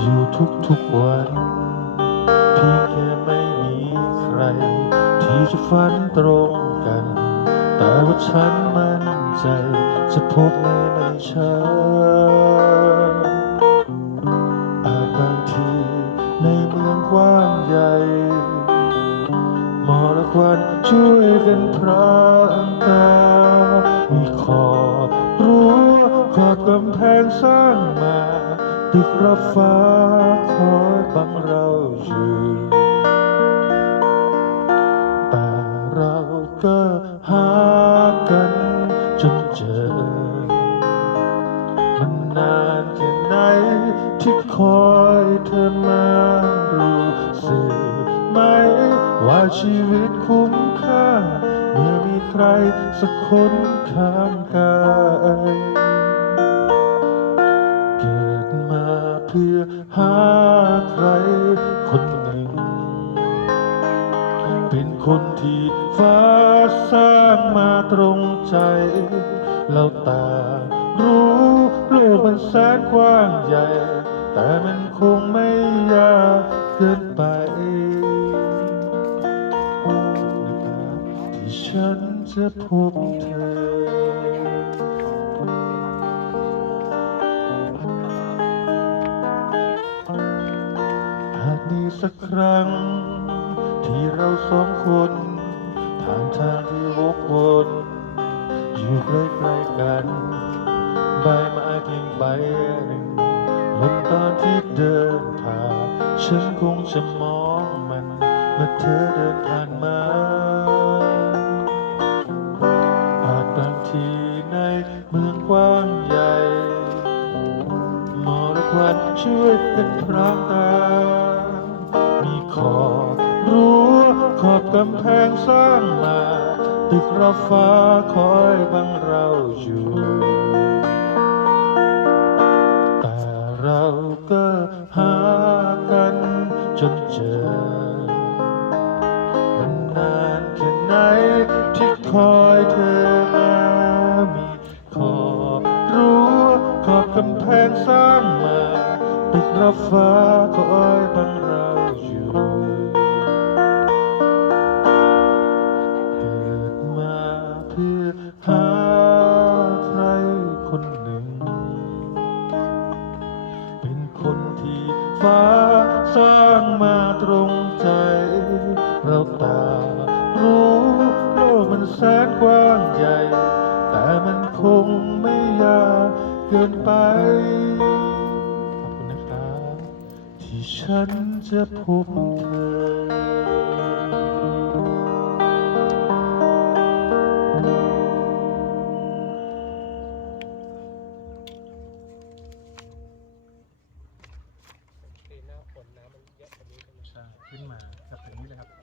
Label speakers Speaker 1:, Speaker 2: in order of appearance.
Speaker 1: อยู่ทุกๆวันเพียงแค่ไม่มีใคร ที่จะฝันตรงกัน แต่ว่าฉันมั่นใจ จะพบในไม่ช้าอาจบางทีในเมืองกว้างใหญ่มอและควันช่วยกันพรางตามีขอรั้วขอบกำแพงสร้างมา ตึกรับฟ้าคอยบังเราอยู่แต่เราก็หากันจนเจอ มันนานแค่ไหนที่คอยเธอมารู้สึกไหม ว่าชีวิตคุ้มค่า เมื่อมีใครสักคนข้างกายาใครคนหนึ่ง เป็นคนที่ฟ้าสร้างมาตรงใจ เราตารู้โลกมันแสนกว้างใหญ่ แต่มันคงไม่ยากเกินไปที่ฉันจะพบเธอ สักครั้ง ที่เราสองคนผ่านทางที่วกวนอยู่ใกล้ๆกัน ใบไม้เพียงใบหนึ่งลมตอนที่เดินผ่านฉันคงจะมองมันเมื่อเธอเดินผ่านมาอาจบางทีในเมืองกว้างใหญ่หมอและควันช่วยกันพรางตา ขอบรั้วขอบกำแพงสร้างมา ตึกรับฟ้าคอยบังเราอยู่ แต่เราก็หากันจนเจอมันนานแค่ไหนที่คอยเธอมามีขอบรั้วขอบกำแพงสร้างมา ตึกรับฟ้าคอยบังเรา เพื่อหาใครคนหนึ่ง เป็นคนที่ฟ้าสร้างมาตรงใจ เราตารู้โลกมันแสนกว้างใหญ่ แต่มันคงไม่ยากเกินไป ขอบคุณนะครับ ที่ฉันจะพบเธอ
Speaker 2: ขึ้นมา
Speaker 1: จากตรงนี้เลยครับ